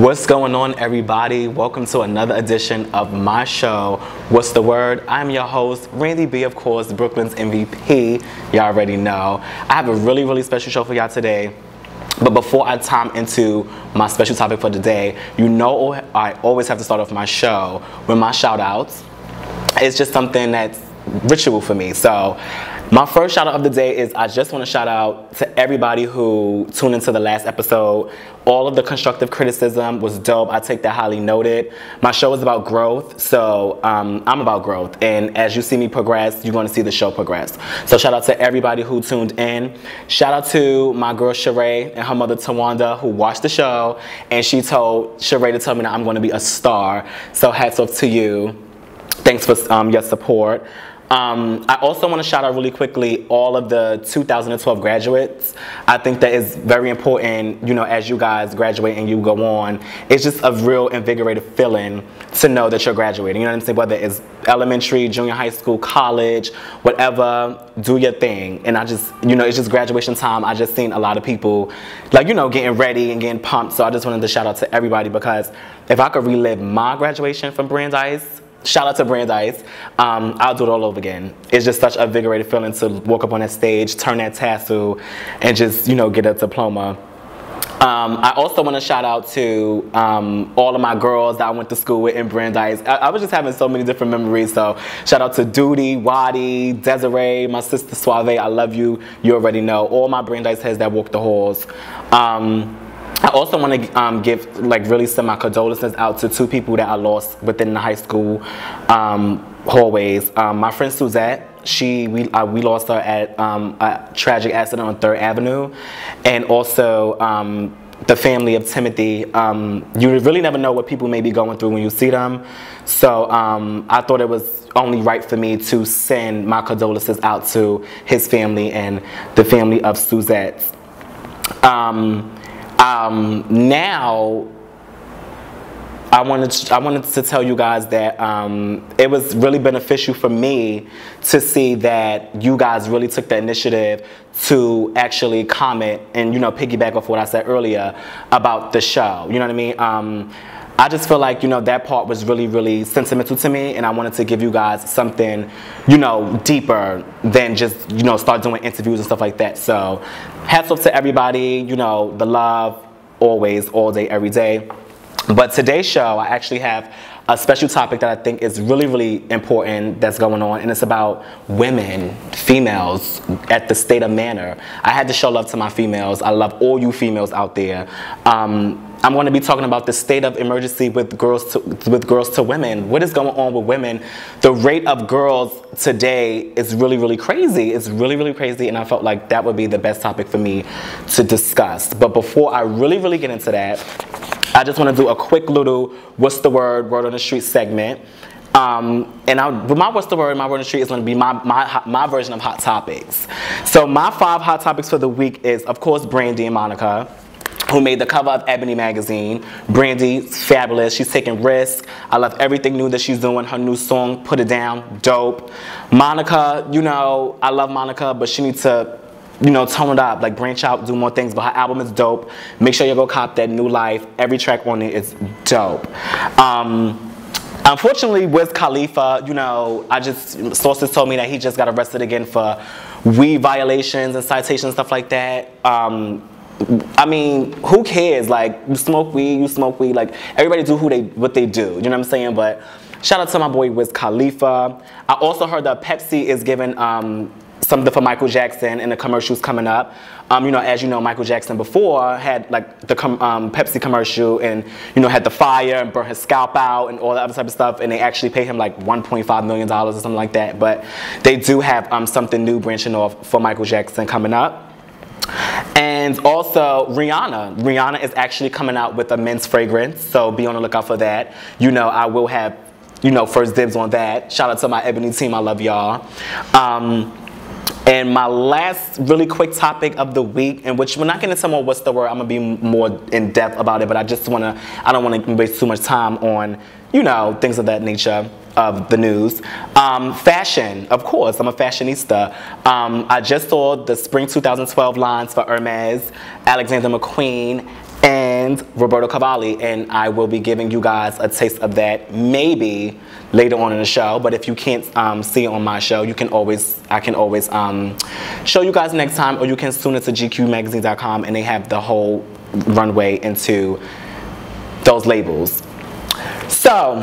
What's going on, everybody? Welcome to another edition of my show, What's the Word? I'm your host, Randy.B, of course, Brooklyn's MVP. Y'all already know. I have a really special show for y'all today. But before I time into my special topic for today, you know I always have to start off my show with my shout outs. It's just something that's ritual for me. So my first shout out of the day is I just want to shout out to everybody who tuned into the last episode. All of the constructive criticism was dope. I take that highly noted. My show is about growth, so I'm about growth. And as you see me progress, you're going to see the show progress. So shout out to everybody who tuned in. Shout out to my girl Sheree and her mother Tawanda who watched the show. And she told Sheree to tell me that I'm going to be a star. So hats off to you. Thanks for your support. I also want to shout out really quickly all of the 2012 graduates. I think that is very important, you know, as you guys graduate and you go on. It's just a real invigorating feeling to know that you're graduating. You know what I'm saying? Whether it's elementary, junior high school, college, whatever, do your thing. And I just, you know, it's just graduation time. I just seen a lot of people, like, you know, getting ready and getting pumped. So I just wanted to shout out to everybody because if I could relive my graduation from Brandeis, shout out to Brandeis. I'll do it all over again. It's just such a invigorating feeling to walk up on that stage, turn that tassel, and just, you know, get a diploma. I also want to shout out to all of my girls that I went to school with in Brandeis. I was just having so many different memories. So shout out to Duty, Wadi, Desiree, my sister Suave. I love you. You already know. All my Brandeis heads that walk the halls. I also want to give, like, really send my condolences out to two people that I lost within the high school hallways. My friend Suzette, we lost her at a tragic accident on 3rd Avenue. And also the family of Timothy. You really never know what people may be going through when you see them. So I thought it was only right for me to send my condolences out to his family and the family of Suzette. Now, I wanted to tell you guys that it was really beneficial for me to see that you guys really took the initiative to actually comment and, you know, piggyback off what I said earlier about the show. You know what I mean? I just feel like, you know, that part was really sentimental to me, and I wanted to give you guys something, you know, deeper than just, you know, start doing interviews and stuff like that. So hats off to everybody, you know, the love, always, all day, every day. But today's show, I actually have a special topic that I think is really important that's going on, and it's about women, females, at the state of manner. I had to show love to my females. I love all you females out there. I'm going to be talking about the state of emergency with girls to women. What is going on with women? The rate of girls today is really crazy. It's really crazy, and I felt like that would be the best topic for me to discuss. But before I really get into that, I just want to do a quick little what's the word on the street segment. With my what's the word, my word on the street is going to be my version of hot topics. So my 5 hot topics for the week is, of course, Brandy and Monica, who made the cover of Ebony magazine. Brandy's fabulous. She's taking risks. I love everything new that she's doing. Her new song, Put It Down, dope. Monica, you know, I love Monica, but she needs to, you know, tone it up, like branch out, do more things. But her album is dope. Make sure you go cop that New Life. Every track on it is dope. Unfortunately, Wiz Khalifa, you know, sources told me that he just got arrested again for weed violations and citations, stuff like that. I mean, who cares? Like, you smoke weed. Like, everybody do what they do. You know what I'm saying? But shout out to my boy Wiz Khalifa. I also heard that Pepsi is giving something for Michael Jackson in the commercials coming up. You know, as you know, Michael Jackson before had like the Pepsi commercial, and, you know, had the fire and burn his scalp out and all that other type of stuff, and they actually paid him like $1.5 million or something like that. But they do have something new branching off for Michael Jackson coming up. And also Rihanna is actually coming out with a men's fragrance, so be on the lookout for that. You know, I will have, you know, first dibs on that. Shout out to my Ebony team, I love y'all. And my last really quick topic of the week, in which we're not getting into more what's the word, I'm gonna be more in depth about it, but I don't want to waste too much time on, you know, things of that nature of the news. Fashion, of course, I'm a fashionista. I just saw the spring 2012 lines for Hermes, Alexander McQueen, and and Roberto Cavalli, and I will be giving you guys a taste of that maybe later on in the show. But if you can't see it on my show, I can always show you guys next time, or you can tune into GQmagazine.com, and they have the whole runway into those labels. So,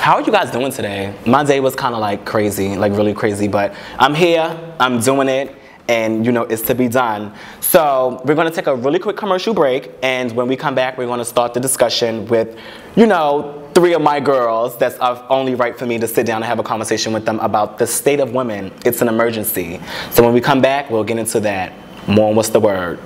how are you guys doing today? My day was kind of like crazy, like really crazy, but I'm here, I'm doing it, and you know, it's to be done. So we're gonna take a really quick commercial break, and when we come back, we're gonna start the discussion with, you know, 3 of my girls that's only right for me to sit down and have a conversation with them about the state of women. It's an emergency. So when we come back, we'll get into that. More on What's the Word.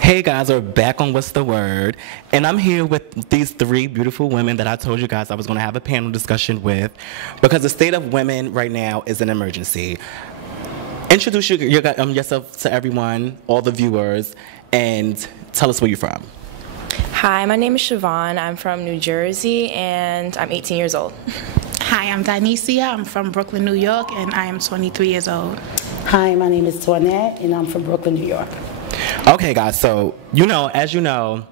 Hey guys, we're back on What's the Word, and I'm here with these 3 beautiful women that I told you guys I was going to have a panel discussion with, because the state of women right now is an emergency. Introduce yourself to everyone, all the viewers, and tell us where you're from. Hi, my name is Siobhan. I'm from New Jersey, and I'm 18 years old. Hi, I'm Dionysia. I'm from Brooklyn, New York, and I am 23 years old. Hi, my name is Toinette, and I'm from Brooklyn, New York. Okay, guys, so, you know, as you know,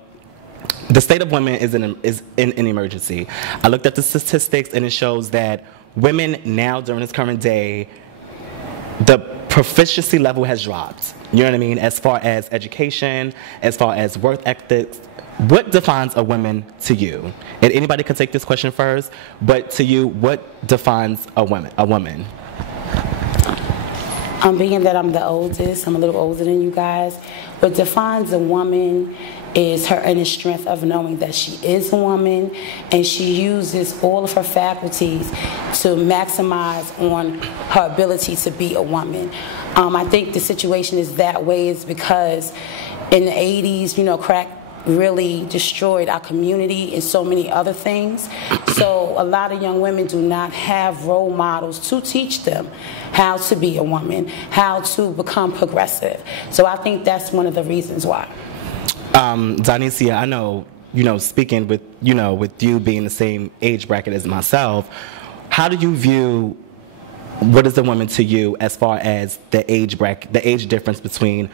the state of women is in an emergency. I looked at the statistics, and it shows that women now, during this current day, the proficiency level has dropped. You know what I mean? As far as education, as far as work ethics. What defines a woman to you? And anybody can take this question first, but to you, what defines a woman? Being that I'm the oldest, I'm a little older than you guys, what defines a woman is her inner strength of knowing that she is a woman, and she uses all of her faculties to maximize on her ability to be a woman. I think the situation is that way is because in the 80s, you know, crack really destroyed our community and so many other things. So a lot of young women do not have role models to teach them how to be a woman, how to become progressive. So I think that's one of the reasons why. Dionysia, I know, you know, speaking with, you know, with you being the same age bracket as myself, how do you view what is a woman to you as far as the age bracket, the age difference between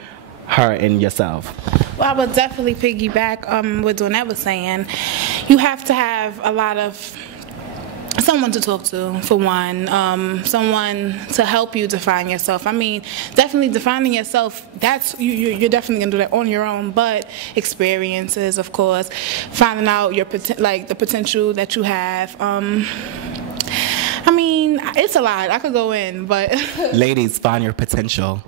her and yourself? Well, I would definitely piggyback what Donette was saying. You have to have a lot of someone to talk to, for one, someone to help you define yourself. I mean, definitely defining yourself, that's you're definitely gonna do that on your own, but experiences, of course, finding out your the potential that you have. I mean, it's a lot. I could go in, but ladies, find your potential.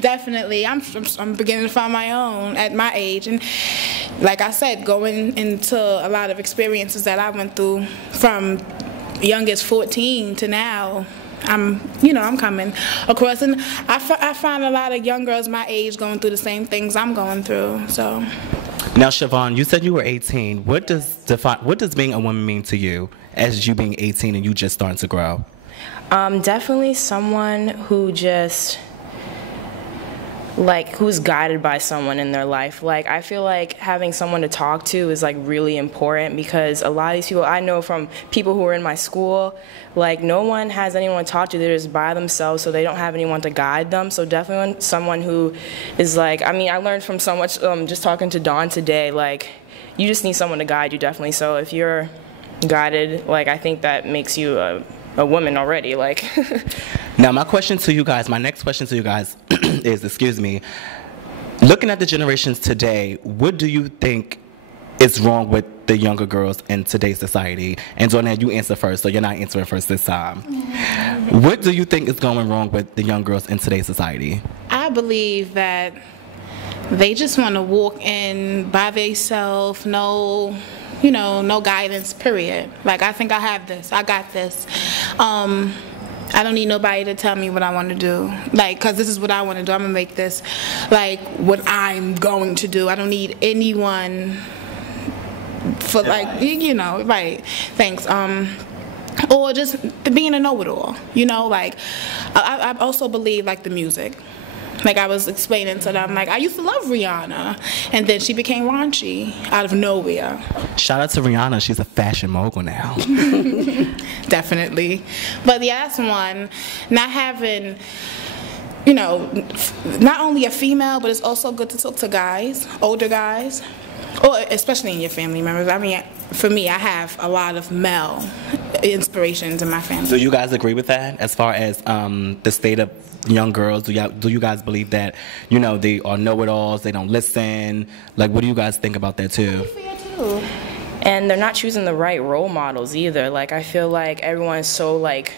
Definitely, I'm beginning to find my own at my age, and like I said, going into a lot of experiences that I went through from youngest 14 to now. I'm coming across, and I find a lot of young girls my age going through the same things I'm going through. So. Now, Siobhan, you said you were 18. What does being a woman mean to you as you being 18 and you just starting to grow? Definitely someone who just, like, who's guided by someone in their life. Like, I feel like having someone to talk to is, like, really important, because a lot of these people, I know from people who are in my school, like, no one has anyone to talk to. They're just by themselves, so they don't have anyone to guide them. So definitely someone who is, like, I mean, I learned from so much just talking to Dawn today, like, you just need someone to guide you, definitely. So if you're guided, like, I think that makes you a woman already, like. Now, my question to you guys, my next question to you guys is, excuse me, looking at the generations today, what do you think is wrong with the younger girls in today's society? And Jordan, you answer first, so you're not answering first this time. What do you think is going wrong with the young girls in today's society? I believe that they just want to walk in by themselves, no guidance, period. Like, I think I have this, I got this. I don't need nobody to tell me what I want to do. Like, because this is what I want to do. I'm going to make this, like, what I'm going to do. I don't need anyone for, like, right. Thanks. Or just being a know-it-all. Like, I also believe, like, the music. Like, I was explaining to them, like, I used to love Rihanna, and then she became raunchy out of nowhere. Shout out to Rihanna. She's a fashion mogul now. Definitely. But yeah, that's one. Not having you know, not only a female, but it's also good to talk to guys, older guys, or especially in your family members. I mean, for me, I have a lot of male inspirations in my family. Do you guys agree with that as far as the state of young girls? Do you guys believe that, you know, they are know-it-alls, they don't listen? Like, what do you guys think about that too? And they're not choosing the right role models either. Like, I feel like everyone's so like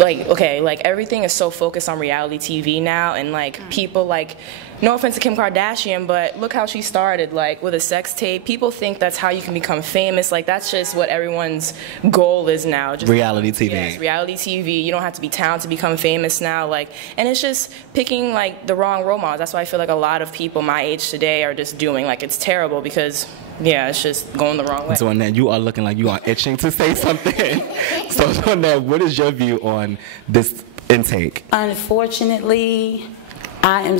okay, like everything is so focused on reality TV now, and like people, like, no offense to Kim Kardashian, but look how she started, like with a sex tape. People think that's how you can become famous. Like, that's just what everyone's goal is now. Just reality TV. Yes, reality TV. You don't have to be talented to become famous now. Like, and it's just picking like the wrong role models. That's why I feel like a lot of people my age today are just doing, like, it's terrible because, yeah, it's just going the wrong way. So on that, you are looking like you are itching to say something. So on that, what is your view on this intake? Unfortunately, I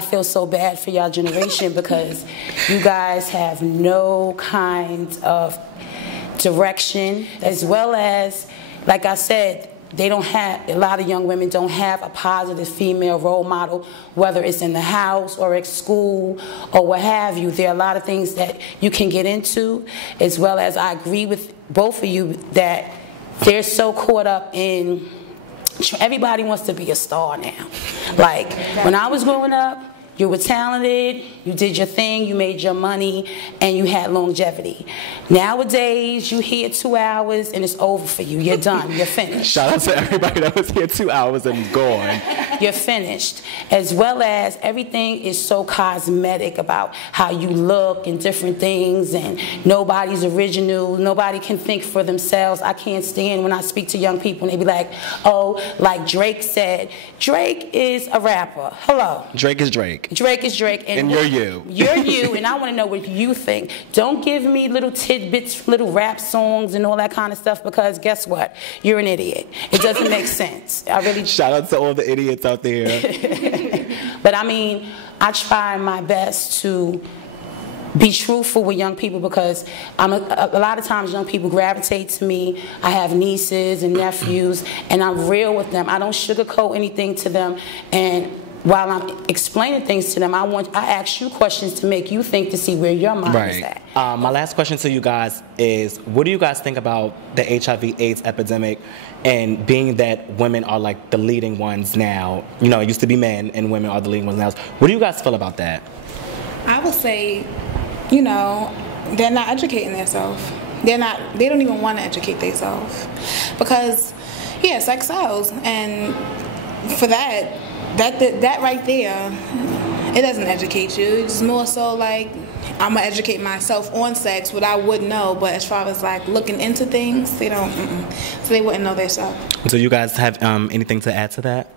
feel so bad for y'all generation because you guys have no kind of direction, as well as, like I said, a lot of young women don't have a positive female role model, whether it's in the house or at school or what have you. There are a lot of things that you can get into, as well as I agree with both of you that they're so caught up in, everybody wants to be a star now. Like, when I was growing up, you were talented, you did your thing, you made your money, and you had longevity. Nowadays, you here 2 hours and it's over for you. You're done. You're finished. Shout out to everybody that was here 2 hours and gone. You're finished. As well as everything is so cosmetic about how you look and different things, and nobody's original. Nobody can think for themselves. I can't stand when I speak to young people and they be like, oh, like Drake said, Drake is a rapper. Hello. Drake is Drake. Drake is Drake. And you're you. You're you, and I want to know what you think. Don't give me little tidbits, little rap songs and all that kind of stuff, because guess what? You're an idiot. It doesn't make sense. I really... Shout out to all the idiots out there. But I mean, I try my best to be truthful with young people, because a lot of times young people gravitate to me. I have nieces and nephews, and I'm real with them. I don't sugarcoat anything to them, and while I'm explaining things to them, I ask you questions to make you think, to see where your mind is at. My last question to you guys is, what do you guys think about the HIV/AIDS epidemic, and being that women are like the leading ones now? You know, it used to be men, and women are the leading ones now. What do you guys feel about that? I would say, you know, they're not educating themselves. They don't even want to educate themselves, because, yeah, sex sells, and for that right there, it doesn't educate you. It's more so like, I'm gonna educate myself on sex, what I would know, but as far as like looking into things, they don't, so they wouldn't know themselves. So you guys have anything to add to that?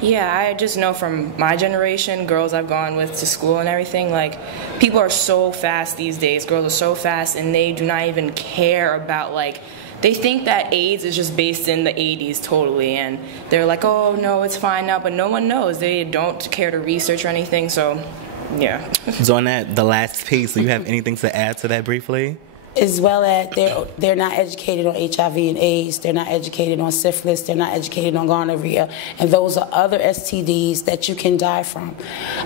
Yeah, I just know from my generation, girls I've gone with to school and everything, like, people are so fast these days. Girls are so fast, and they do not even care about, like, they think that AIDS is just based in the 80s totally, and they're like, oh, no, it's fine now, but no one knows. They don't care to research or anything, so, yeah. So on that, the last piece, do you have anything to add to that briefly? As well as they're not educated on HIV and AIDS, they're not educated on syphilis, they're not educated on gonorrhea, and those are other STDs that you can die from.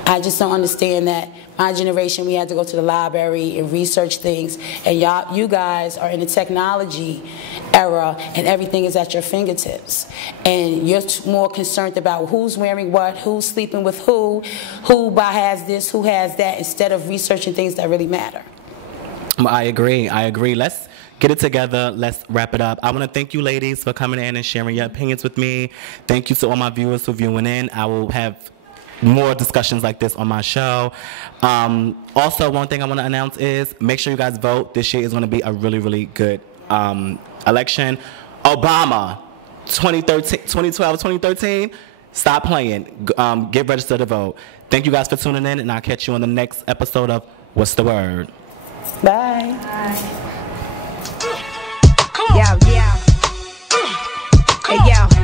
I just don't understand that my generation, we had to go to the library and research things, and you guys are in the technology era, and everything is at your fingertips, and you're more concerned about who's wearing what, who's sleeping with who has this, who has that, instead of researching things that really matter. I agree. Let's get it together. Let's wrap it up. I want to thank you ladies for coming in and sharing your opinions with me. Thank you to all my viewers for viewing in. I will have more discussions like this on my show. Also, one thing I want to announce is, make sure you guys vote. This year is going to be a really, really good election. Obama, 2012, 2013, stop playing. Get registered to vote. Thank you guys for tuning in, and I'll catch you on the next episode of What's the Word? Bye. Come on. Yeah. Hey, yo.